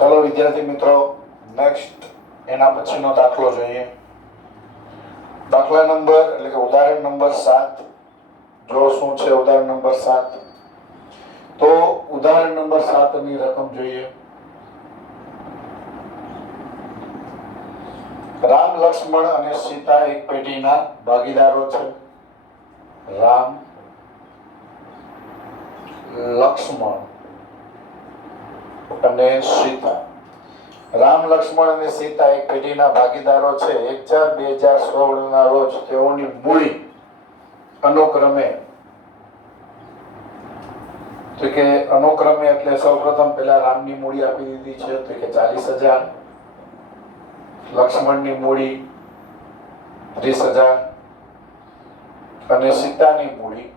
चलो विद्यार्थी मित्रों, नेक्स्ट एना पछीनो दाखलो જોઈએ। દાખલા નંબર એટલે કે ઉદાહરણ નંબર 7। જો શું છે ઉદાહરણ નંબર 7? તો ઉદાહરણ નંબર 7 ની રકમ જોઈએ। રામ લક્ષ્મણ અને સીતા એક પેઢીના ભાગીદારો છે। રામ લક્ષ્મણ અને સીતા, રામ લક્ષ્મણ અને સીતા એક પેઢીના ભાગીદારો છે। 1/4/2016 ના રોજ તેઓની મૂડી અનુક્રમે, તો કે અનુક્રમે એટલે સૌપ્રથમ પહેલા રામની મૂડી આપી દીધી છે તો કે 40,000, લક્ષ્મણની મૂડી 30,000 અને સીતાની મૂડી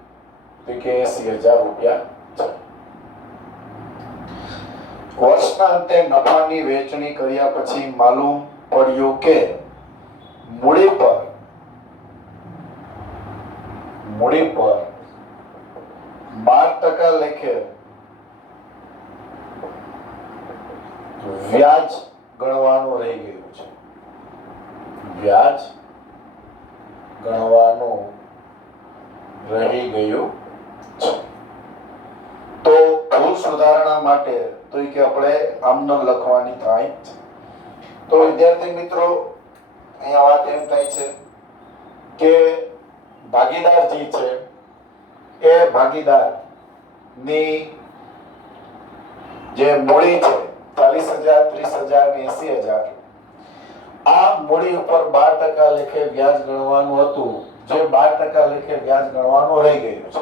તો કે 80,000 રૂપિયા છે। વર્ષના અંતે નફાની વેચણી કર્યા પછી માલુમ પડ્યું કે મૂડી પર 12% લેખે વ્યાજ ગણવાનું રહી ગયું છે। વ્યાજ ગણવાનું રહી ગયું છે। તો ભૂલ સુધારણા માટે તો કે આપણે આમનો લખવાની થાય છે। તો વિદ્યાર્થી મિત્રો, અહીંયા વાત એમ થાય છે કે ભાગીદાર જે છે એ ભાગીદાર ની જે મૂડી છે 40,000, 30,000 ને 80,000, આ મૂડી ઉપર 12% લેખે વ્યાજ ગણવાનું હતું, જે 12% લેખે વ્યાજ ગણવાનું રહી ગયું છે।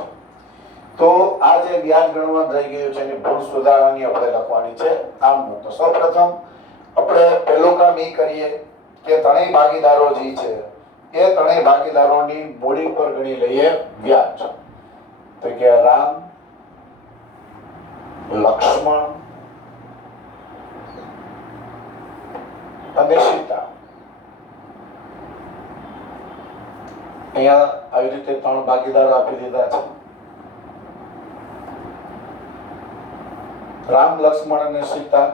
તો આ જે વ્યાજ ગણવાનું રહી ગયું છે એની ભૂલ સુધારણાની આપણે લખવાની છે આમ। તો સૌપ્રથમ આપણે પહેલું કામ એ કરીએ કે ત્રણેય ભાગીદારો જે છે એ ત્રણેય ભાગીદારોની મૂડી પર ગણી લઈએ વ્યાજ। તો કે રામ લક્ષ્મણ અને સીતા, અહીંયા આવી રીતે ત્રણ ભાગીદારો આપી દીધા છે। રામ લક્ષ્મણ અને સીતા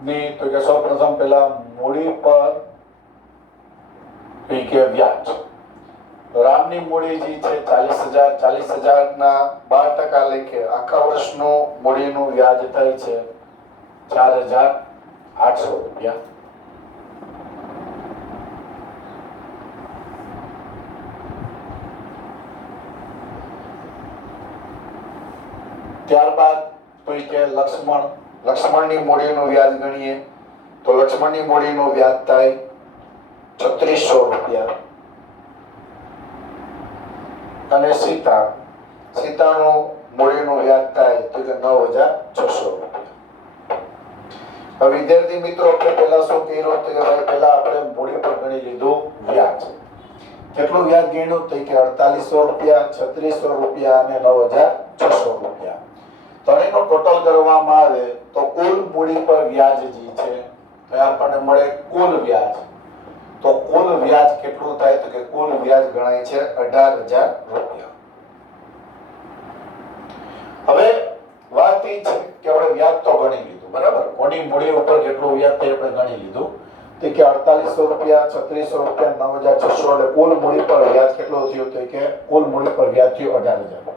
ની તો કે સૌપ્રથમ પહેલા મૂડી પર કે વ્યાજ, રામની મૂડી જે છે 40,000, 40,000 ના 12% લેખે આખા વર્ષનું મૂડીનું વ્યાજ થાય છે 4,800 રૂપિયા। ત્યારબાદ તો કે લક્ષ્મણની મૂડીનું વ્યાજ ગણીએ તો લક્ષ્મણની મૂડીનું વ્યાજ થાય 3600 રૂપિયા અને સીતાનું મૂડીનું વ્યાજ થાય તો કે 9,600 રૂપિયા। હવે વિદ્યાર્થી મિત્રો, આપણે પહેલા શું કર્યું તો કે ભાઈ પહેલા આપણે મૂડી પર ગણી લીધું વ્યાજ। કેટલું વ્યાજ ગણ્યું તો કે 4800 રૂપિયા, 3600 રૂપિયા અને 9,600 રૂપિયા। ત્રણેયનો ટોટલ કરવામાં આવે તો કુલ મૂડી પર વ્યાજ જે છે તો આપણને મળે કુલ વ્યાજ। તો કુલ વ્યાજ કેટલું થાય તો કે કુલ વ્યાજ ગણાય છે 18,000 રૂપિયા। હવે વાત એ છે કે આપણે વ્યાજ તો ગણી લીધું, બરાબર? કોની મૂડી ઉપર કેટલું વ્યાજ તે આપણે ગણી લીધું તો કે 4800 રૂપિયા, 3600 રૂપિયા, 9,600 એટલે કુલ મૂડી પર વ્યાજ કેટલું થયું તો કે કુલ મૂડી પર વ્યાજ થયું 18,000 રૂપિયા।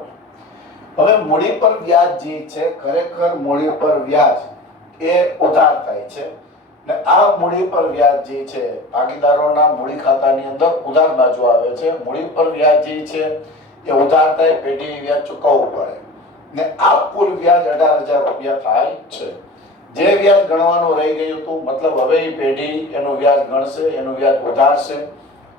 હવે મૂડી પર વ્યાજ જે છે, ખરેખર મૂડી પર વ્યાજ એ ઉધાર થાય છે ને આ મૂડી પર વ્યાજ જે છે ભાગીદારોના મૂડી ખાતાની અંદર ઉધાર બાજુ આવે છે। મૂડી પર વ્યાજ જે છે એ ઉધાર થાય, પેઢી વ્યાજ ચૂકવવું પડે ને આ કુલ વ્યાજ 18,000 રૂપિયા થાય છે। જે વ્યાજ ગણવાનું રહી ગયું હતું, મતલબ હવે એ પેઢી એનું વ્યાજ ગણશે, એનું વ્યાજ ઉધારશે।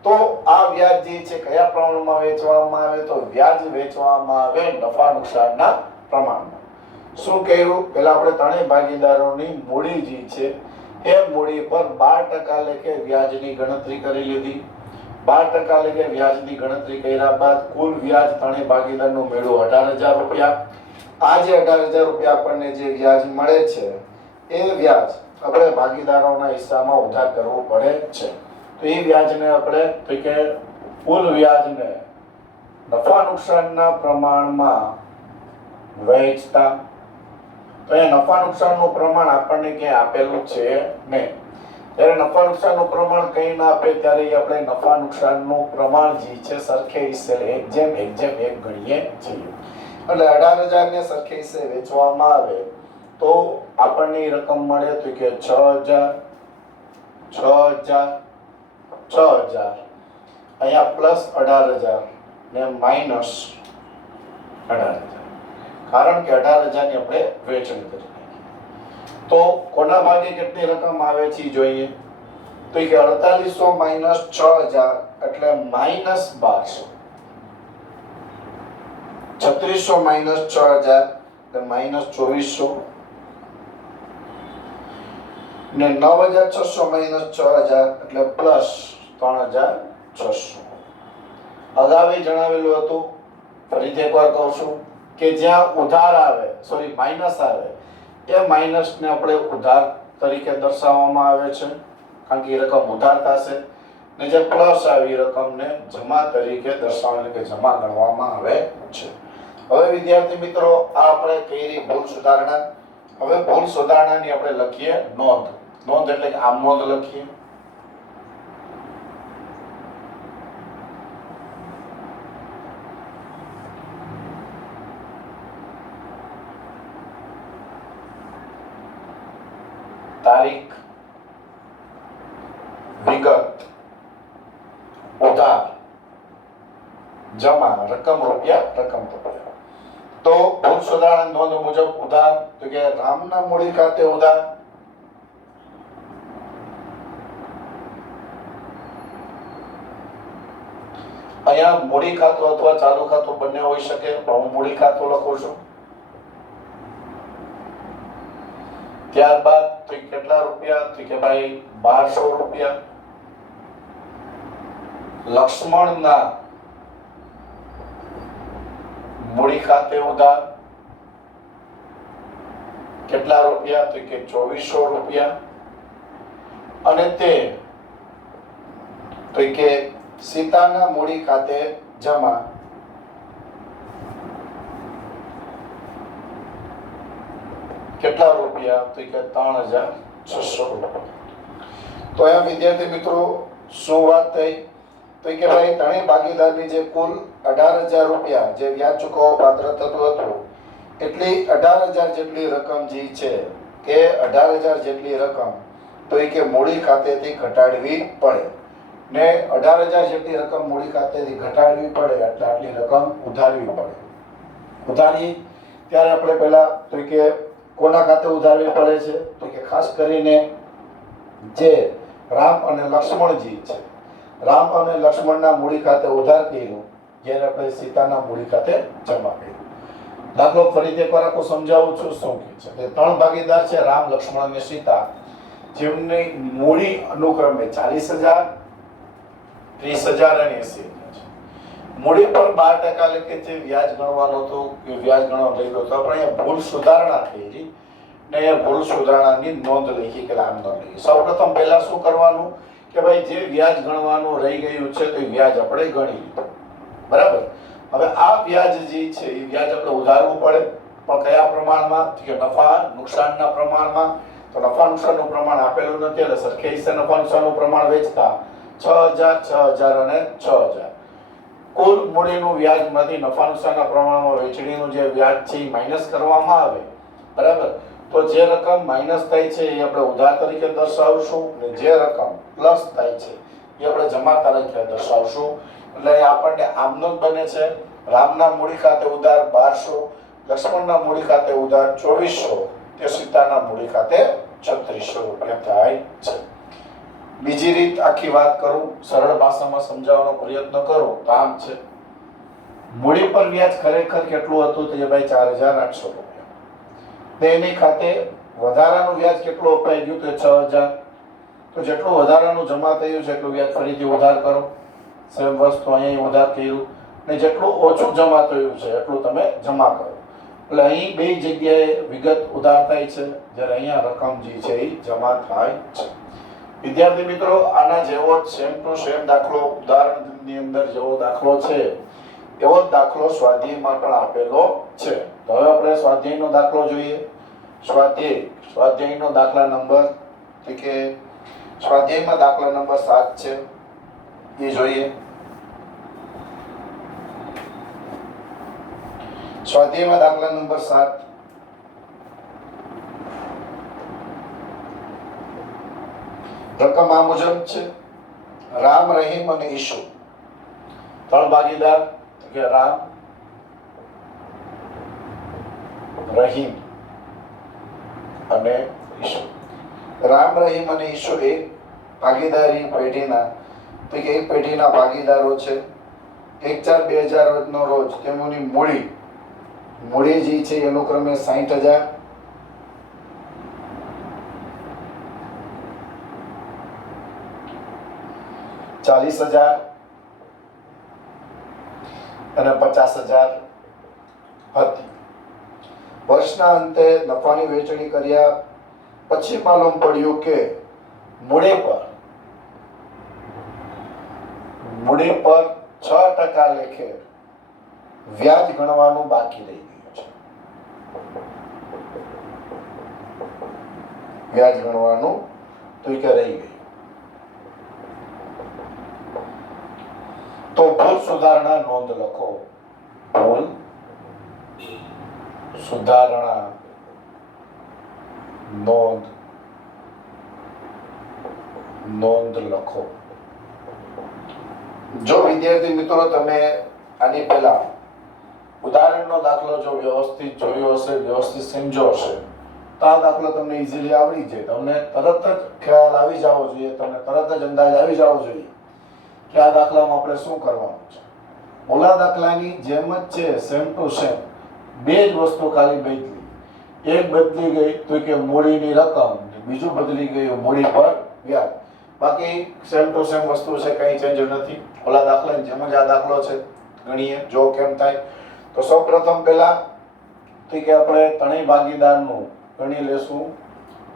તો આ વ્યાજ જે છે કયા પ્રમાણમાં વેચવામાં આવે તો વ્યાજ વેચવામાં આવે નફા નુકસાનના પ્રમાણમાં। શું કહ્યું? પહેલા આપણે ત્રણેય ભાગીદારોની મૂડી જે છે એ મૂડી પર 12% લેખે વ્યાજની ગણતરી કરી લીધી। 12% લેખે વ્યાજની ગણતરી કર્યા બાદ કુલ વ્યાજ ત્રણેય ભાગીદારનું મળ્યું 18,000 રૂપિયા। આ જે 18,000 રૂપિયા આપણને જે વ્યાજ મળે છે એ વ્યાજ આપણે ભાગીદારોના હિસ્સામાં ઉધાર કરવું પડે છે। તો એ વ્યાજને આપણે તો કે કુલ વ્યાજને નફા નુકસાનના પ્રમાણમાં વહેંચતા તો અહીંયા નફા નુકસાનનું પ્રમાણ આપણને ક્યાંય આપેલું છે નહીં. જ્યારે નફા નુકસાનનું પ્રમાણ કંઈ ના આપે ત્યારે આપણે નફા નુકસાનનું પ્રમાણ જે છે સરખે હિસ્સે 1:1 ગણીએ છીએ. એટલે 18,000 ને સરખે હિસ્સે વેચવામાં આવે તો આપણને રકમ મળે તો કે 6,000 6,000 6,000 અહીંયા પ્લસ 18,000 ને માઇનસ 18,000, કારણ કે 18,000 ની આપણે વેચણી કરી. તો કોના ભાગે કેટલી રકમ આવે છે જોઈએ તો કે 4800 માઈનસ 6000 એટલે માઈનસ 1200. 3600 માઈનસ 6000 એટલે માઈનસ 2400 ને 9600 માઈનસ 6000 એટલે પ્લસ 3600. અગાઉ જણાવેલું હતું, ફરીથી એકવાર કહું છું કે જ્યાં ઉધાર આવે માઈનસ આવે એ માઈનસ ને આપણે ઉધાર તરીકે દર્શાવવામાં આવે છે, કારણ કે એ રકમ ઉધાર થશે, ને જે પ્લસ આવી રકમને જમા તરીકે દર્શાવવાની કે જમા ગણવામાં આવે છે. હવે વિદ્યાર્થી મિત્રો આ આપણે કરી ભૂલ સુધારણા. હવે ભૂલ સુધારણાની આપણે લખીએ નોંધ. નોંધ એટલે કે આમ નોંધ લખીએ. તારીખ, વિગત, ઉધાર, જમા, રકમ રૂપિયા. તો ભૂલ સુધારણા નોંધ મુજબ ઉધાર તો કે રામના મૂડી ખાતે ઉધાર અહીંયા મૂડી ખાતું અથવા ચાલુ ખાતું બંને હોઈ શકે, પણ હું મૂડી ખાતું લખું છું. ત્યારબાદ તો કેટલા રૂપિયા તો કે ભાઈ 1200 રૂપિયા. લક્ષ્મણના મૂડી ખાતે ઉધાર કેટલા રૂપિયા તો કે 2400 રૂપિયા. અને તે તો કે સીતાના મૂડી ખાતે જમા કેટલા રૂપિયા તો કે 3600 રૂપિયા. તો અહીંયા વિદ્યાર્થી મિત્રો શું વાત થઈ તો કે ભાઈ ત્રણેય ભાગીદારની જે કુલ 18,000 રૂપિયા જે વ્યાજ ચૂકવવા પાત્ર થતું હતું, એટલી 18,000 જેટલી રકમ જે છે કે 18,000 જેટલી રકમ તો કે મૂડી ખાતેથી ઘટાડવી પડે, ને 18,000 જેટલી રકમ મૂડી ખાતેથી ઘટાડવી પડે એટલે આટલી રકમ ઉધારવી પડે. ઉધારી ત્યારે આપણે પહેલા તો કે કોના ખાતે ઉધારવી પડે છે તો કે ખાસ કરીને જે રામ અને લક્ષ્મણજી છે, રામ અને લક્ષ્મણના મૂડી ખાતે ઉધાર કર્યું, જ્યારે આપણે સીતાના મૂડી ખાતે જમા કર્યું. દાખલો ફરીથી એકવાર આખું સમજાવું છું. શું કે છે તે ત્રણ ભાગીદાર છે, રામ, લક્ષ્મણ અને સીતા, જેમની મૂડી અનુક્રમે 40,000, 30,000 અને 80,000 છે. મૂડી પર 12% લેખે જે વ્યાજ ગણવાનું હતું એ વ્યાજ ગણવા લઈ ગયો તો આપણે અહીંયા ભૂલ સુધારણા થઈ ને એ ભૂલ સુધારણાની નોંધ લખી કે આમ નોંધ લખી. સૌપ્રથમ પહેલા શું કરવાનું કે ભાઈ જે વ્યાજ ગણવાનું રહી ગયું છે તો એ વ્યાજ આપણે ગણી લીધું, બરાબર. હવે આ વ્યાજ જે છે એ વ્યાજ આપણે ઉધારવું પડે, પણ કયા પ્રમાણમાં કે નફા નુકસાનના પ્રમાણમાં. તો નફા નુકસાનનું પ્રમાણ આપેલું નથી એટલે સરખે હિસ્સે નફા નુકસાનનું પ્રમાણ વેચતા 6,000, 6,000 અને 6,000. કુલ મૂડીનું વ્યાજમાંથી નફા નુકસાનના પ્રમાણમાં વેચણીનું જે વ્યાજ છે એ માઈનસ કરવામાં આવે, બરાબર. તો જે રકમ માઈનસ થાય છે એ આપણે ઉધાર તરીકે દર્શાવશું, અને જે રકમ પ્લસ થાય છે એ આપણે જમા તરીકે દર્શાવશું. એટલે આપણને આમનો જ બને છે. રામના મૂડી ખાતે ઉધાર 1200, લક્ષ્મણના મૂડી ખાતે ઉધાર 2400, તે સીતાના મૂડી ખાતે 3600 રૂપિયા થાય છે. બીજી રીત આખી વાત કરું, સરળ ભાષામાં સમજાવવાનો પ્રયત્ન કરું તો આમ છે. મૂડી પર વ્યાજ ખરેખર કેટલું હતું તો ભાઈ 4,800 રૂપિયા. તેની ખાતે વધારાનું વ્યાજ કેટલું અપાઈ ગયું તો 6,000. તો જેટલું વધારાનું જમા થયું છે એટલું વ્યાજ ફરીથી ઉધાર કરો. સેમ વસ્તુ અહીંયા ઉધાર કર્યું, ને જેટલું ઓછું જમા થયું છે એટલું તમે જમા કરો. એટલે અહીં બે જગ્યાએ વિગત ઉધાર થાય છે, જ્યારે અહીંયા રકમ જે છે એ જમા થાય છે. વિદ્યાર્થી મિત્રો આના જેવો સેમ ટુ સેમ દાખલો ઉદાહરણની અંદર જેવો દાખલો છે એવો જ દાખલો સ્વાધ્યાયમાં પણ આપેલો છે. તો હવે આપણે સ્વાધ્યાયનો દાખલો જોઈએ. સ્વાધ્યાયનો દાખલા નંબર કે સ્વાધ્યાયમાં દાખલા નંબર 7 છે એ જોઈએ. સ્વાધ્યાયમાં દાખલા નંબર 7 રકમ આ મુજબ છે. રામ, રહીમ અને ઈશુ ત્રણ ભાગીદાર કે રામ, રહીમ અને ઈશુ. રામ, રહીમ અને ઈશુ એક ભાગીદારી પેઢીના તો કે એક પેઢીના ભાગીદારો છે. 1/4/2000 નો રોજ તેમની મૂડી જે છે એ અનુક્રમે 60,000, 40,000 અને 50,000 હતી. વર્ષના અંતે નફાની વહેંચણી કર્યા પછી માલુમ પડ્યું કે મૂડી પર 6% લેખે વ્યાજ ગણવાનું બાકી રહી ગયું છે. વ્યાજ ગણવાનું તો કે રહી ગયું. તો ભૂલ સુધારણા નોંધ લખો. ભૂલ સુધારણા નોંધ લખો. જો વિદ્યાર્થી મિત્રો તમે આની પહેલા ઉદાહરણનો દાખલો જો વ્યવસ્થિત જોયો હશે, વ્યવસ્થિત સમજો હશે તો આ દાખલો તમને ઈઝીલી આવડી જાય. તમને તરત જ ખ્યાલ આવી જવો જોઈએ, તમને તરત જ અંદાજ આવી જવો જોઈએ કે આ દાખલામાં આપણે શું કરવાનું છે. ઓલા દાખલાની જેમ જ છે, સેમ ટુ સેમ. બે જ વસ્તુ ખાલી બદલી. એક બદલી ગઈ તો કે મૂડીની રકમ, બીજું બદલી ગયું મૂડી પર વ્યાજ. બાકી સેમ ટુ સેમ વસ્તુ છે, કંઈ ચેન્જ નથી. ઓલા દાખલાની જેમ જ આ દાખલો છે. ગણીએ જો કેમ થાય. તો સૌપ્રથમ પહેલા તો કે આપણે ત્રણેય ભાગીદારનું ગણી લેશું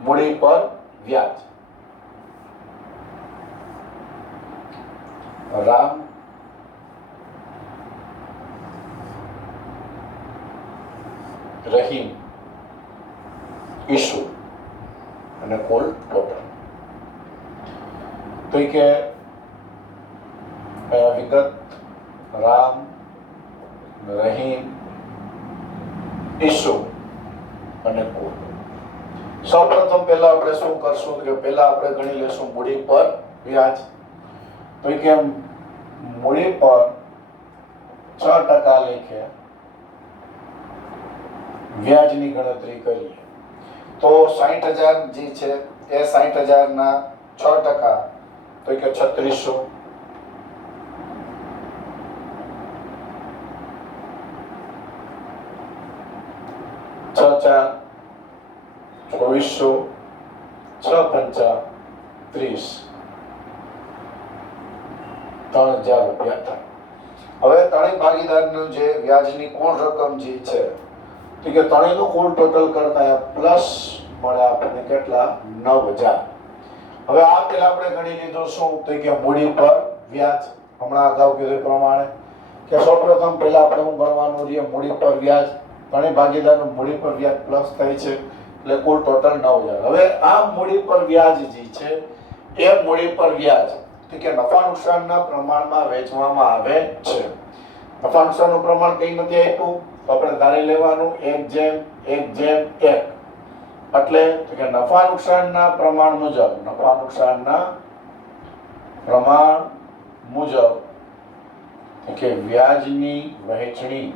મૂડી પર વ્યાજ. રામ, રહીમ, ઈશુ અને કુલ ટોટલ. તો કે વિગત રામ, રહીમ, ઈશુ અને કુલ. સૌપ્રથમ પહેલા આપણે શું કરશું કે પહેલા આપણે ગણી લેશું મૂડી પર વ્યાજ. તો કે મૂડી પર 6% લેખે વ્યાજની ગણતરી કરીએ તો 60,000 જે છે એ 60,000 ના 6% તો કે 3600. છ 2400, 6 પંચા 30, 3,000 રૂપિયા થાય. હવે ત્રણેય ભાગીદારનું જે વ્યાજની કુલ રકમ જે છે તો કે ત્રણેયનું કુલ ટોટલ કરતા પ્લસ મળે આપણને કેટલા? 9,000. હવે આ પેલા આપણે ગણી લીધું શું તો કે મૂડી પર વ્યાજ. હમણાં અગાઉ કીધું પ્રમાણે કે સૌપ્રથમ પહેલા આપણે શું ગણવાનું છે? મૂડી પર વ્યાજ. ત્રણેય ભાગીદારનું મૂડી પર વ્યાજ પ્લસ થાય છે એટલે કુલ ટોટલ 9,000. હવે આ મૂડી પર વ્યાજ જે છે એ મૂડી પર વ્યાજ તો કે નફા નુકસાનના પ્રમાણમાં વહેંચવામાં આવે છે. નફા નુકસાનનું પ્રમાણ કઈ નથી આપ્યું તો આપણે ધારી લેવાનું 1/1/1. એટલે કે નફા નુકસાનના પ્રમાણ મુજબ કે વ્યાજની વહેંચણી.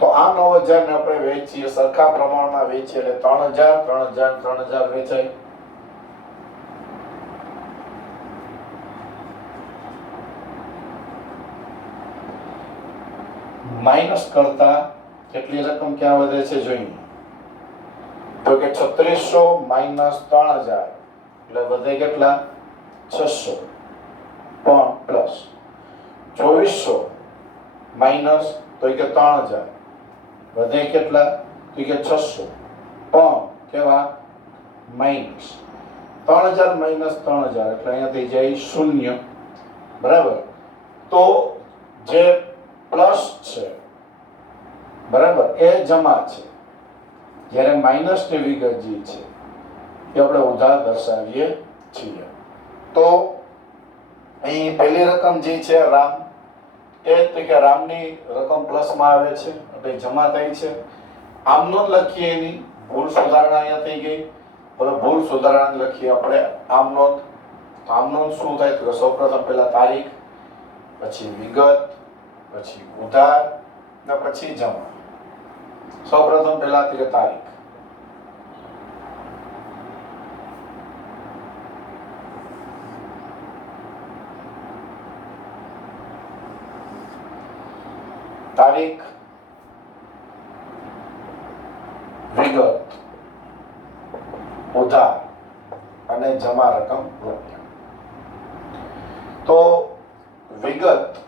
તો આ 9,000 ને આપણે વહેંચીએ, સરખા પ્રમાણમાં વહેંચીએ એટલે 3,000 3,000 3,000 વેચાય. માઇનસ કરતા કેટલી રકમ ક્યાં વધે છે જોઈએ તો કે 3600 માઇનસ 3,000 એટલે વધે કેટલા? 600. પણ પ્લસ 2400 માઇનસ તો કે 3,000 વધે કેટલા? તો કે 600. પણ કેવા? માઇનસ 3,000 માઇનસ 3,000 એટલે અહીંયા થઈ જાય 0. બરાબર. તો જે પ્લસ છે બરાબર એ જમા છે જ્યારે માઇનસની વિગત જે છે એ આપણે ઉધાર દર્શાવીએ છીએ. તો અહીં પહેલી રકમ જે છે રામ, એ કે રામની રકમ પ્લસમાં આવે છે એટલે જમા થાય છે. આમ નોંધ લખીએ, એની ભૂલ સુધારણા અહીંયા થઈ ગઈ. હવે ભૂલ સુધારણા લખીએ આપણે આમ નોંધ. આમ નોંધ શું થાય તો સૌપ્રથમ પહેલા તારીખ, પછી વિગત, પછી ઉધાર ને પછી જમા. સૌપ્રથમ પહેલા કે તારીખ. તારીખ, વિગત, ઉધાર અને જમા રકમ લખ્યા. તો વિગત,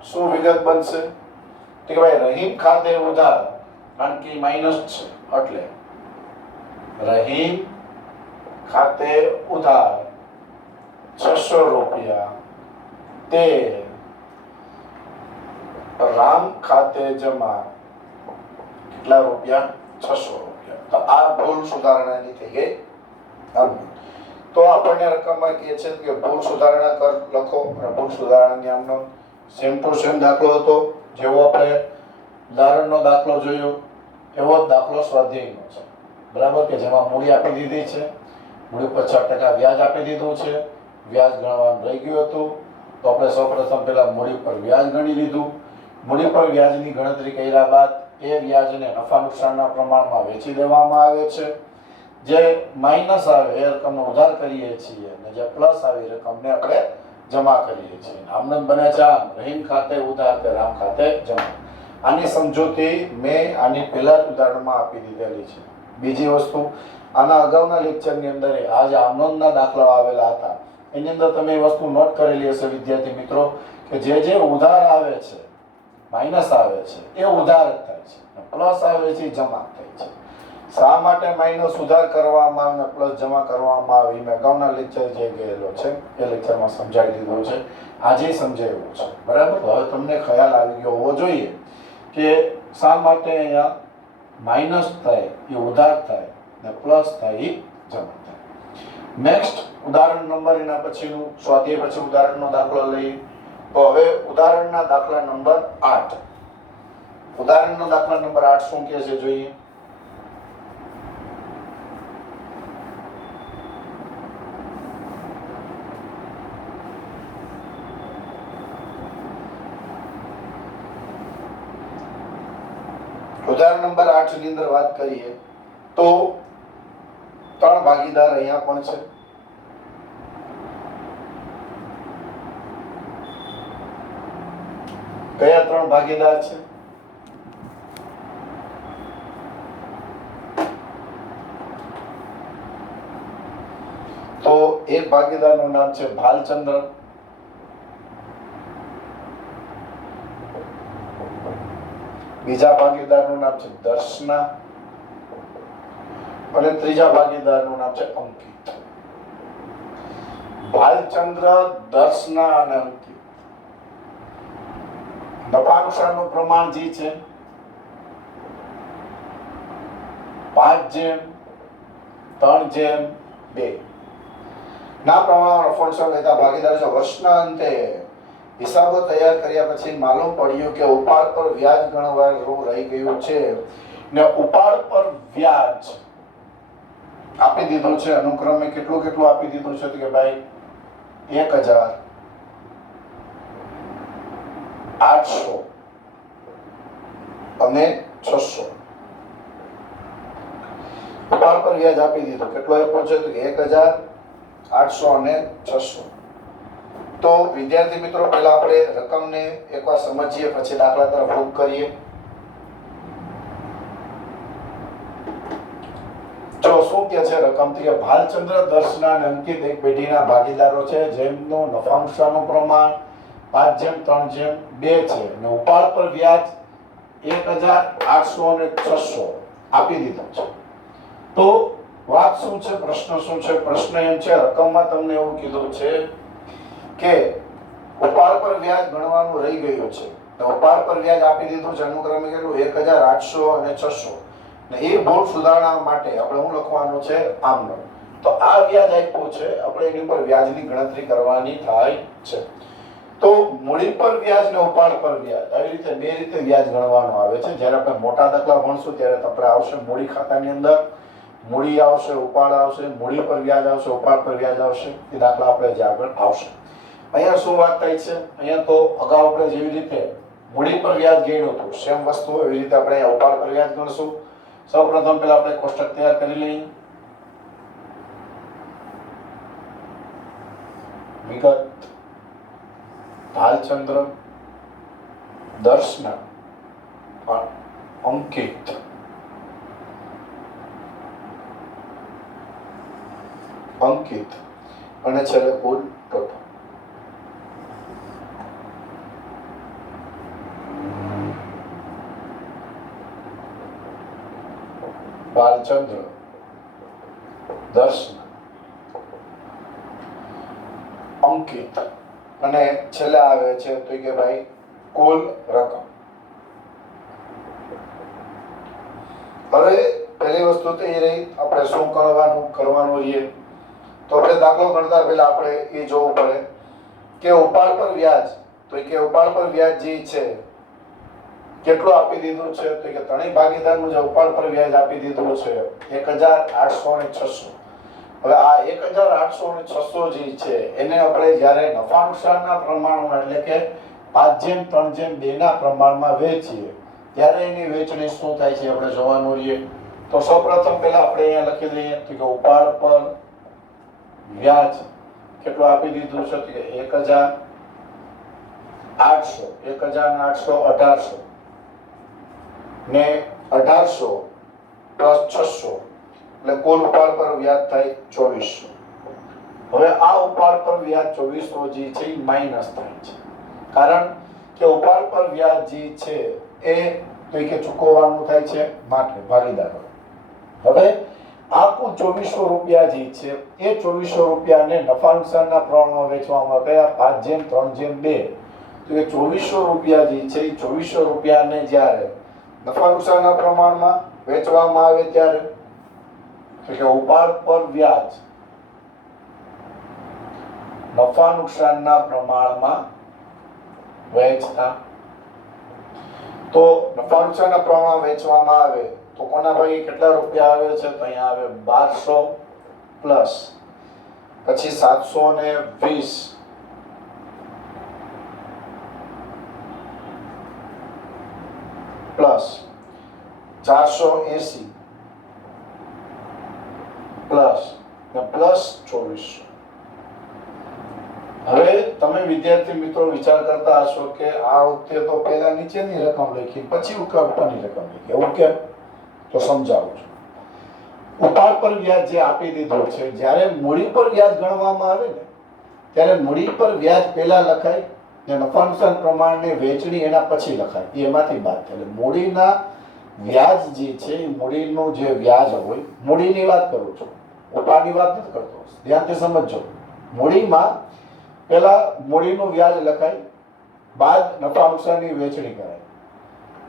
શું વિગત બનશે કે ભાઈ રહીમ ખાતે ઉધાર, કારણ કે માઇનસ છે એટલે રહીમ ખાતે ઉધાર 600 રૂપિયા તે રામ ખાતે જમા કેટલા રૂપિયા? 600 રૂપિયા. તો આ ભૂલ સુધારણાની થઈ ગઈ. તો આપણને રકમમાં કહે છે કે ભૂલ સુધારણા કર લખો. અને ભૂલ સુધારણાની આમનો સેમ ટુ સેમ દાખલો હતો, જેવો આપણે ઉદાહરણનો દાખલો જોયો એવો જ દાખલો સ્વાધ્યાયનો છે, બરાબર, કે જેમાં મૂડી આપી દીધી છે, મૂડી પર 6% વ્યાજ આપી દીધું છે, વ્યાજ ગણવાનું રહી ગયું હતું. તો આપણે સૌપ્રથમ પહેલા મૂડી પર વ્યાજ ગણી લીધું. મૂડી પર વ્યાજની ગણતરી કર્યા બાદ એ વ્યાજને નફા નુકસાનના પ્રમાણમાં વેચી દેવામાં આવે છે. જે માઇનસ આવે એ રકમનો ઉધાર કરીએ છીએ અને જે પ્લસ આવે એ રકમને આપણે જમા કરીએ છીએ. આમનમ બને છે આમ, રહીમ ખાતે ઉધાર તે રામ ખાતે જમા. આની સમજૂતી મેં આની પહેલા જ ઉદાહરણમાં આપી દીધેલી છે. બીજી વસ્તુ, આના અગાઉના લેક્ચરની અંદર આ જે આમનોંધના દાખલાઓ આવેલા હતા એની અંદર તમે એ વસ્તુ નોટ કરેલી હશે વિદ્યાર્થી મિત્રો, કે જે ઉધાર આવે છે, માઇનસ આવે છે એ ઉધાર જ થાય છે, પ્લસ આવે છે જમા થાય છે. શા માટે માઇનસ ઉધાર કરવામાં આવે પ્લસ જમા કરવામાં આવે, મેં અગાઉના લેક્ચર જે ગયેલો છે એ લેક્ચરમાં સમજાવી દીધું છે, આજે સમજાવ્યું છે, બરાબર. હવે તમને ખ્યાલ આવી ગયો હોવો જોઈએ કે શા માટે અહીંયા માઇનસ થાય એ ઉધાર થાય ને પ્લસ થાય એ જમા થાય. નેક્સ્ટ ઉદાહરણ નંબર, એના પછીનું સ્વાધ્યાય પછી ઉદાહરણનો દાખલો લઈએ. તો હવે ઉદાહરણના દાખલા નંબર 8. ઉદાહરણનો દાખલા નંબર 8 શું કહે છે જોઈએ. ઉદાહરણ નંબર 8 ની અંદર વાત કરીએ તો 3 ભાગીદાર અહીંયા પણ છે. કયા 3 ભાગીદાર છે? તો એક ભાગીદારનું નામ છે ભાલચંદ્ર, બીજા ભાગીદારનું નામ છે દર્શના અને ત્રીજા ભાગીદારનું નામ છે અંકિત. ભાલચંદ્ર, દર્શના અને અંકિત. નફા નુકસાનનું પ્રમાણ જે છે 5:3:2 ના પ્રમાણમાં નફો નુકસાન લેતા ભાગીદાર છે. વર્ષના અંતે હિસાબો તૈયાર કર્યા પછી માલુમ પડ્યું કે ઉપાડ પર વ્યાજ ગણવાનું રહી ગયું છે ને ઉપાડ પર વ્યાજ આપી દીધું છે અનુક્રમે કેટલું આપી દીધું છે કે ભાઈ 1,800 અને 600. ઉપાડ પર વ્યાજ આપી દીધું. કેટલો આપ્યો છે તો 1,800 અને 600. તો વિદ્યાર્થી મિત્રો, પહેલા આપણે રકમને એકવાર સમજીએ પછી દાખલા તરફ રૂપ કરીએ. જો શું કે છે રકમ કે ભાલચંદ્ર, દર્શના અને અંકિત એક પેઢીના ભાગીદારો છે જેમનું નફા નુકસાનનું પ્રમાણ 5:3:2 છે અને ઉપાડ પર વ્યાજ 1,800 અને 600 આપી દીધું છે. તો વાત શું છે, પ્રશ્ન શું છે? પ્રશ્ન એમ છે, રકમમાં તમને એવું કીધું છે કે ઉપાડ પર વ્યાજ ગણવાનું રહી ગયું છે. તો ઉપાડ પર વ્યાજ આપી દીધું છે અનુક્રમે કેટલું 1,800 અને 600. ને એ ભૂલ સુધારણા માટે આપણે શું લખવાનું છે? આમનો. તો આ વ્યાજ આપ્યું છે, આપણે એની ઉપર વ્યાજની ગણતરી કરવાની થાય છે. તો મૂડી પર વ્યાજ ને ઉપાડ પર વ્યાજ, આવી રીતે બે રીતે વ્યાજ ગણવાનું આવે છે. જ્યારે આપણે મોટા દાખલા ભણશું ત્યારે આપણે આવશે મૂડી ખાતાની અંદર મૂડી આવશે, ઉપાડ આવશે, મૂડી પર વ્યાજ આવશે, ઉપાડ પર વ્યાજ આવશે. એ દાખલા આપણે જે આગળ આવશે. અહીંયા શું વાત થાય છે? અહીંયા તો અગાઉ આપણે જેવી રીતે મૂડી પર વ્યાજ ગણ્યું હતું સેમ વસ્તુ એવી રીતે આપણે અહીંયા ઉપાડ પર વ્યાજ ગણશું. સૌપ્રથમ પહેલા આપણે કોષ્ટક તૈયાર કરી લઈએ. વિગત, ભાલચંદ્ર, દર્શના, અંકિત, અને છેલ્લે કુલ ટોટલ. ભાલચંદ્ર, દર્શના, અંકિત અને છેલ્લે આવે છે તો કે ભાઈ કુલ રકમ. હવે પહેલી વસ્તુ તો એ રહી આપણે શું કરવાનું રહીએ. તો આપણે દાખલો ગણતા પહેલા આપણે એ જોવું પડે કે ઉપાડ પર વ્યાજ, તો કે ઉપાડ પર વ્યાજ જે છે કેટલું આપી દીધું છે? તો કે ત્રણેય ભાગીદારનું જે ઉપાડ પર વ્યાજ આપી દીધું છે 1806. હવે આ 1806 જે છે એને આપણે જ્યારે નફા નુકસાનના પ્રમાણમાં એટલે કે 5:3:2 ના પ્રમાણમાં વેચીએ ત્યારે એની વેચણી શું થાય છે આપણે જોવાનું રહીએ. તો સૌપ્રથમ પહેલા આપણે અહીંયા લખી દઈએ કે ઉપાડ પર વ્યાજ કેટલું આપી દીધું છે? તો કે 1800 1800 ને 1800 પ્લસ 600 એટલે કુલ ઉપાડ પર વ્યાજ થાય 2400. હવે આ ઉપાડ પર વ્યાજ 2400 જે છે એ માઈનસ થાય છે, કારણ કે ઉપાડ પર વ્યાજ જે છે એ તો કે ચૂકવવાનું થાય છે માટે ભાગીદારો. હવે આ કુલ 2400 રૂપિયા જે છે એ 2400 રૂપિયાને નફા નુકસાનના પ્રમાણમાં વેચવામાં ગયા 5:3:2. તો કે 2400 રૂપિયા જે છે એ 2400 રૂપિયાને જ્યારે નફા નુકસાનના પ્રમાણમાં વેચવામાં આવે ત્યારે તો કે ઉપાડ પર વ્યાજ નફા નુકસાનના પ્રમાણમાં વેચતા, તો નફા નુકસાનના પ્રમાણમાં વેચવામાં આવે તો કોના ભાગે કેટલા રૂપિયા આવે છે? તો અહીંયા આવે 1200 પ્લસ પછી 720 પ્લસ 480 પ્લસ 2400. હવે તમે વિદ્યાર્થી મિત્રો વિચાર કરતા હશો કે આ વખતે તો પહેલા નીચેની રકમ લખી પછી ઉપરની રકમ લખી, એવું કેમ? તો સમજાવું છું. ઉપાડ પર વ્યાજ જે આપી દીધું છે, જ્યારે મૂડી પર વ્યાજ ગણવામાં આવે ને ત્યારે મૂડી પર વ્યાજ પહેલા લખાય ને નફા નુકસાન પ્રમાણની વેચણી એના પછી લખાય. એમાંથી બાદ થાય. એટલે મૂડીના વ્યાજ જે છે એ મૂડીનું જે વ્યાજ હોય, મૂડીની વાત કરું છું, ઉપાડની વાત નથી કરતો, ધ્યાનથી સમજજો. મૂડીમાં પહેલા મૂડીનું વ્યાજ લખાય, બાદ નફા નુકસાનની વેચણી કરાય.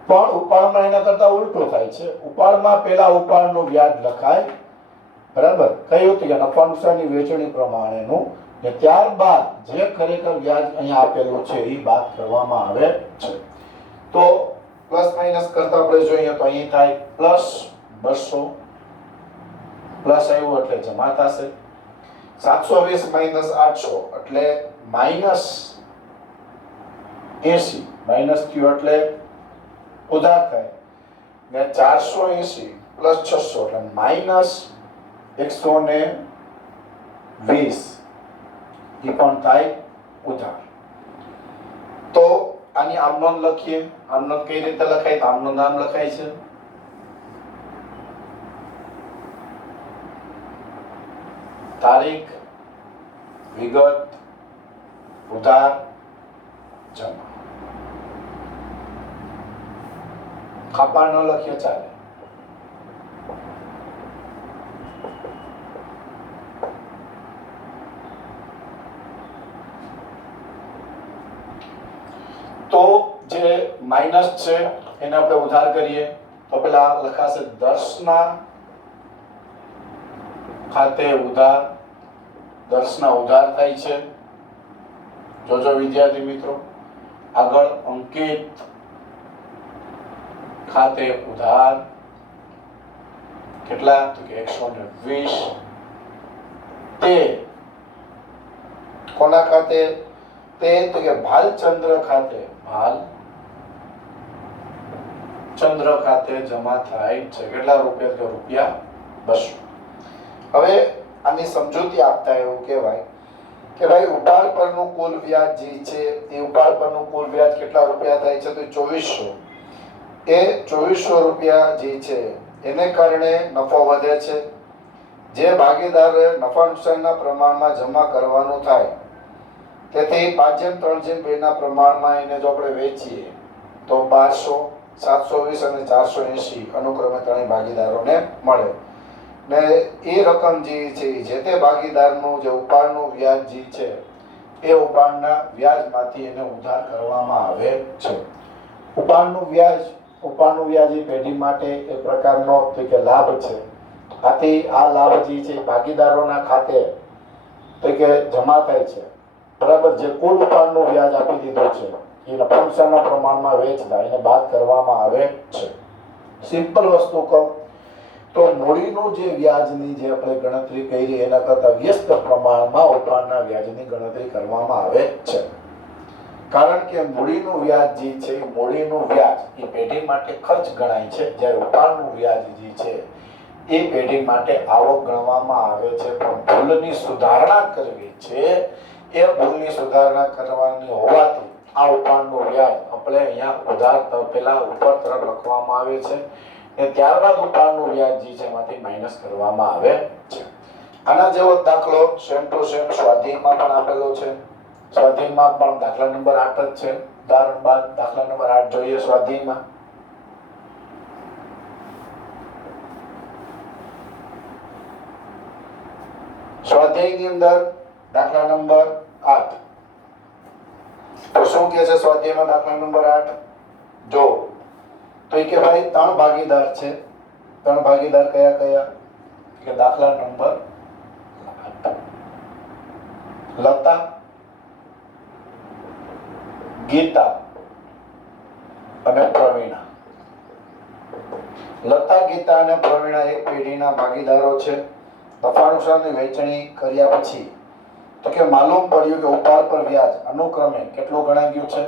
પણ ઉપાડમાં એના કરતા ઉલટો થાય છે. ઉપાડમાં પહેલા ઉપાડનું વ્યાજ લખાય, બરાબર, કયું હતું કે નફા નુકસાનની વેચણી પ્રમાણેનું, ને ત્યારબાદ જે ખરેખર વ્યાજ અહીંયા આપેલું છે એ બાદ કરવામાં આવે છે. તો પ્લસ માઇનસ કરતા આપણે જોઈએ તો અહીં થાય પ્લસ 200 પ્લસ આવ્યું એટલે જમા થશે. 720 માઇનસ 800 એટલે માઇનસ 80, માઇનસ થયું એટલે ઉધાર થાય ને 480 પ્લસ 600 એટલે માઇનસ 120 એ પણ થાય ઉધાર. તો આની આમનોંધ લખીએ. આમનોંધ કઈ રીતે લખાય? તો આમનું નામ લખાય છે તારીખ, વિગત, ઉધાર, જમા. ખાપા ન લખીએ ચાલે. તો જે માઇનસ છે એને આપણે ઉધાર કરીએ તો પેલા લખાશે દર્શના ખાતે ઉધાર, દર્શના ઉધાર થાય છે. જોજો વિદ્યાર્થી મિત્રો, આગળ અંકિત ખાતે ઉધાર કેટલા? તો કે 120. તે કોના ખાતે? તે તો કે ભાલચંદ્ર ખાતે, ભાલચંદ્ર ખાતે જમા થાય છે. કેટલા રૂપિયા? તો રૂપિયા 200. હવે આની સમજૂતી આપતા એવું કહેવાય કે ભાઈ ઉપાડ પરનું કુલ વ્યાજ જે છે એ ઉપાડ પરનું કુલ વ્યાજ કેટલા રૂપિયા થાય છે? તો 2400. એ 2400 રૂપિયા જે છે એને કારણે નફો વધે છે. જે ભાગીદારે નફા નુકસાનના પ્રમાણમાં જમા કરવાનું થાય, તેથી 5/3/2 ના પ્રમાણમાં એને જો આપણે વેચીએ તો 1200, 720 અને 480 અનુક્રમે ત્રણેય ભાગીદારોને મળે. ને એ રકમ જે છે જે તે ભાગીદારનું જે ઉપાડનું વ્યાજ જે છે એ ઉપાડના વ્યાજમાંથી એને ઉધાર કરવામાં આવે છે. ઉપાડનું વ્યાજ એ પેઢી માટે એક પ્રકારનો તો કે લાભ છે. આથી આ લાભ જે છે ભાગીદારોના ખાતે તો કે જમા થાય છે. બરાબર, જે કુલ ઉપાડનું વ્યાજ આપી દીધું છે એ નફા નુકસાનના પ્રમાણમાં વેચતા એને બાદ કરવામાં આવે છે. સિમ્પલ વસ્તુ કહું તો મૂડીનું જે વ્યાજની જે આપણે ગણતરી કરી એના કરતા વ્યસ્ત પ્રમાણમાં ઉપાડના વ્યાજની ગણતરી કરવામાં આવે છે. કારણ કે મૂડીનું વ્યાજ જે છે મૂડીનું વ્યાજ એ પેઢી માટે ખર્ચ ગણાય છે, જ્યારે ઉપાડનું વ્યાજ જે છે એ પેઢી માટે આવક ગણવામાં આવે છે. પણ ભૂલની સુધારણા કરવી છે, એ ભૂલની સુધારણા કરવાની હોવાથી આ ઉપાડનું વ્યાજ આપણે અહીંયા ઉધાર પેલા ઉપર તરફ લખવામાં આવે છે અને ત્યારબાદ ઉપાડનું વ્યાજ જે છે એમાંથી માઈનસ કરવામાં આવે છે. આના જેવો દાખલો સેમ ટુ સેમ સ્વાધ્યાયમાં પણ આપેલો છે. સ્વાધ્યાયમાં પણ દાખલા નંબર 8 જ છે. ઉદાહરણ બાદ દાખલા નંબર 8 જોઈએ સ્વાધ્યાયમાં. સ્વાધ્યાયની અંદર દાખલા નંબર 8 તો શું કહે છે સ્વાધ્યાયમાં દાખલા નંબર 8? જો તો એ કે ભાઈ 3 ભાગીદાર છે. 3 ભાગીદાર કયા કયા? કે દાખલા નંબર 8 લતા, ગીતા અને પ્રવીણા. લતા, ગીતા અને પ્રવીણા એક પેઢીના ભાગીદારો છે. નફા નુકસાનની વહેંચણી કર્યા પછી તો કે માલુમ પડ્યું કે ઉપાડ પર વ્યાજ અનુક્રમે કેટલું ગણાઈ ગયું છે?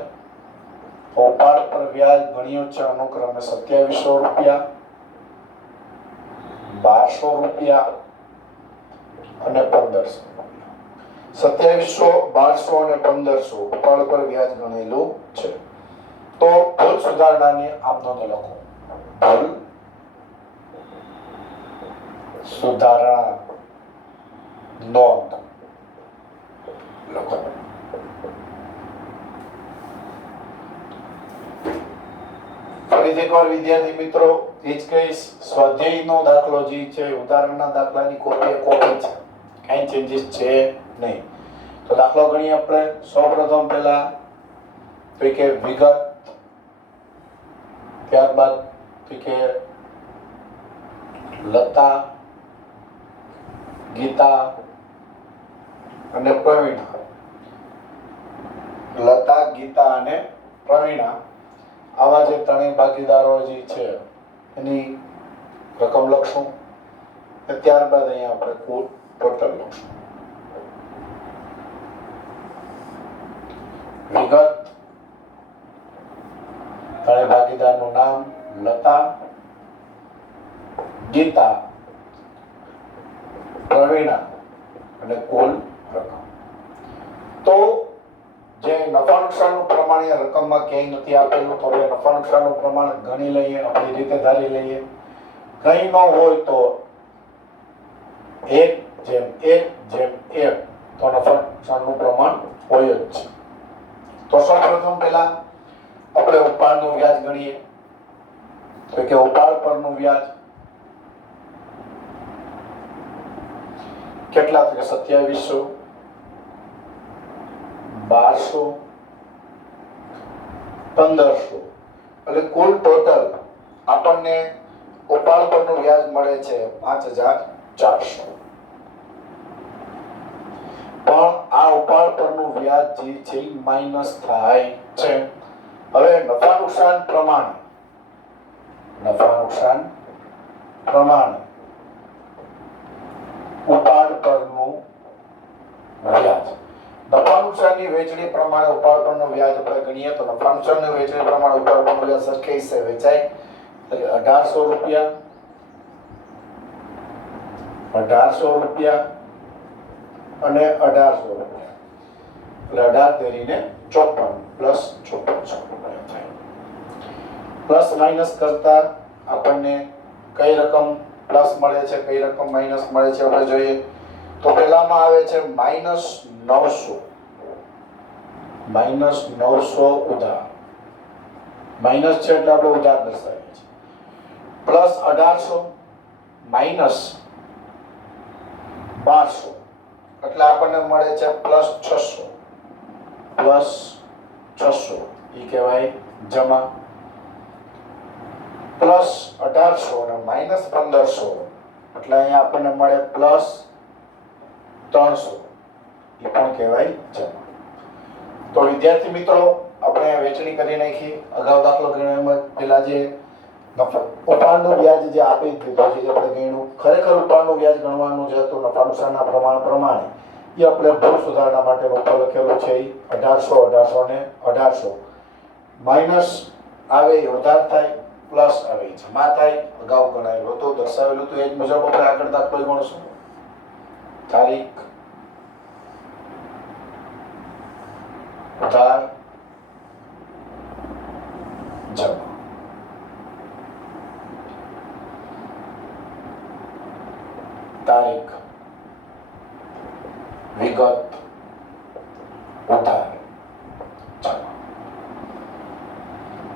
ઉપાડ પર વ્યાજ ગણ્યું છે અનુક્રમે 2700 રૂપિયા, 1200 રૂપિયા અને 1500. 2700, 1200 અને 1500 ઉપાડ પર વ્યાજ ગણેલું છે. તો ભૂલ સુધારણાની આમ નોંધ લખો. ભૂલ સુધારણા નોંધ લખો. ફરીથી એકવાર વિદ્યાર્થી મિત્રો એ જ કહીશ, સ્વાધ્યાયનો દાખલો જે છે ઉદાહરણના દાખલાની કોપી છે, કઈ ચેન્જીસ છે નહીં. તો દાખલો ગણીએ આપણે. સૌપ્રથમ પહેલા તો કે વિગત, ત્યારબાદ તો કે લતા, ગીતા અને પ્રવીણા. લતા, ગીતા અને પ્રવીણા આવા જે ત્રણેય ભાગીદારો જે છે એની રકમ લખશું. ત્યારબાદ અહીંયા આપણે કુલ ટોટલ લખશું. વિગત, ત્રણેય ભાગીદારનું નામ લતા, ગીતા, પ્રવીણા અને કુલ રકમ. તો જે નફા નુકસાનનું પ્રમાણ એ રકમમાં ક્યાંય નથી આપેલું, તો આપણે નફા નુકસાનનું પ્રમાણ ગણી લઈએ, આપણી રીતે ધારી લઈએ. કંઈ ન હોય તો 1:1:1 તો નફા નુકસાનનું પ્રમાણ હોય જ છે. તો સૌપ્રથમ પહેલા આપણે ઉપાડનું વ્યાજ ગણીએ. તો કે ઉપાડ પરનું વ્યાજ કેટલા? તો કે 2700, 1200, 1500 એટલે કુલ ટોટલ આપણને ઉપાડ પરનું વ્યાજ મળે છે 5400, પણ આ ઉપાડ પરનું વ્યાજ જે છે એ માઈનસ થાય છે. હવે નફા નુકસાન પ્રમાણે ઉપાડ પરનું વ્યાજ, નફા નુકસાનની વહેંચણી પ્રમાણે ઉપાડ પરનું વ્યાજ આપણે ગણીએ તો નફા નુકસાનની વહેંચણી પ્રમાણે ઉપાડ પરનું વ્યાજ સરખે હિસ્સે વેચાય એટલે 1800 રૂપિયા, 1800 રૂપિયા અને 1800 રૂપિયા એટલે 18 તેરીને 54 પ્લસ 5400 રૂપિયા થાય. પ્લસ માઇનસ કરતા આપણને કઈ રકમ પ્લસ મળે છે, કઈ રકમ માઇનસ મળે છે આપણે જોઈએ તો પહેલામાં આવે છે -900 ઉધાર, માઇનસ છે એટલે આપણે ઉધાર દર્શાવીએ છીએ, પ્લસ 1800 માઇનસ 1200 એટલે આપણને મળે છે પ્લસ 600 ઈ કહેવાય જમા, પ્લસ 1800 અને માઇનસ 1500 એટલે અહીંયા આપણને મળે પ્લસ 300 એ પણ કહેવાય જમા. તો વિદ્યાર્થી મિત્રો આપણે વહેંચણી કરી નાખી. અગાઉ દાખલો ગણ્યો એમ પેલા જે ઉપાડનું વ્યાજ જે આપી દીધું છે આપણે ગણ્યું, ખરેખર ઉપાડનું વ્યાજ ગણવાનું છે તો નફા નુકસાનના પ્રમાણ પ્રમાણે એ આપણે ભૂલ સુધારણા માટેનો ઉપર લખેલો છે 1800 ને 1800 માઇનસ આવે એ ઉધાર થાય, પ્લસ આવે એ જમા થાય. અગાઉ ગણાયેલું હતું, દર્શાવેલું હતું, એ જ મુજબ આપણે આગળ દાખલો ગણશું. તારીખ, ઉધાર, જમા. તારીખ, વિગત, ઉધાર, જમા.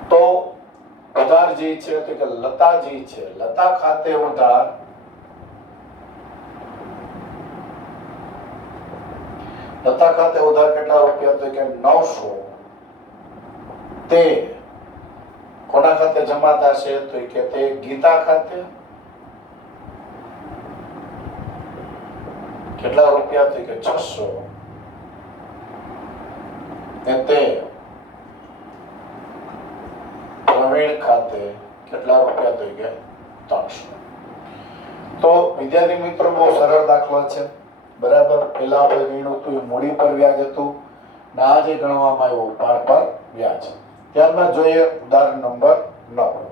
તો ઉધાર જે છે તો કે લતા જે છે, લતા ખાતે ઉધાર, લતા ખાતે ઉધાર કેટલા રૂપિયા તો કે 900, તે કોના ખાતે જમા થશે તો કે તે ગીતા ખાતે કેટલા રૂપિયા તો કે 600 ને તે પ્રવીણ ખાતે કેટલા રૂપિયા તો કે 300. તો વિદ્યાર્થી મિત્રો બહુ સરળ દાખલો છે, બરાબર. પહેલા આપણે ગણ્યું હતું મૂડી પર વ્યાજ હતું ને આ જે ગણવામાં આવ્યું ઉપાડ પર વ્યાજ. ત્યારબાદ જોઈએ ઉદાહરણ નંબર 9.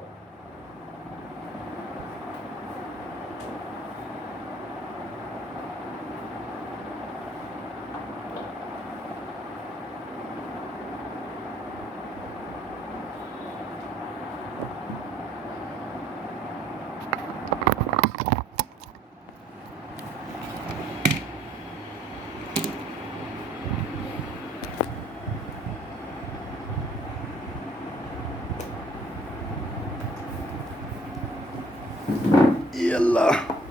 Yallah.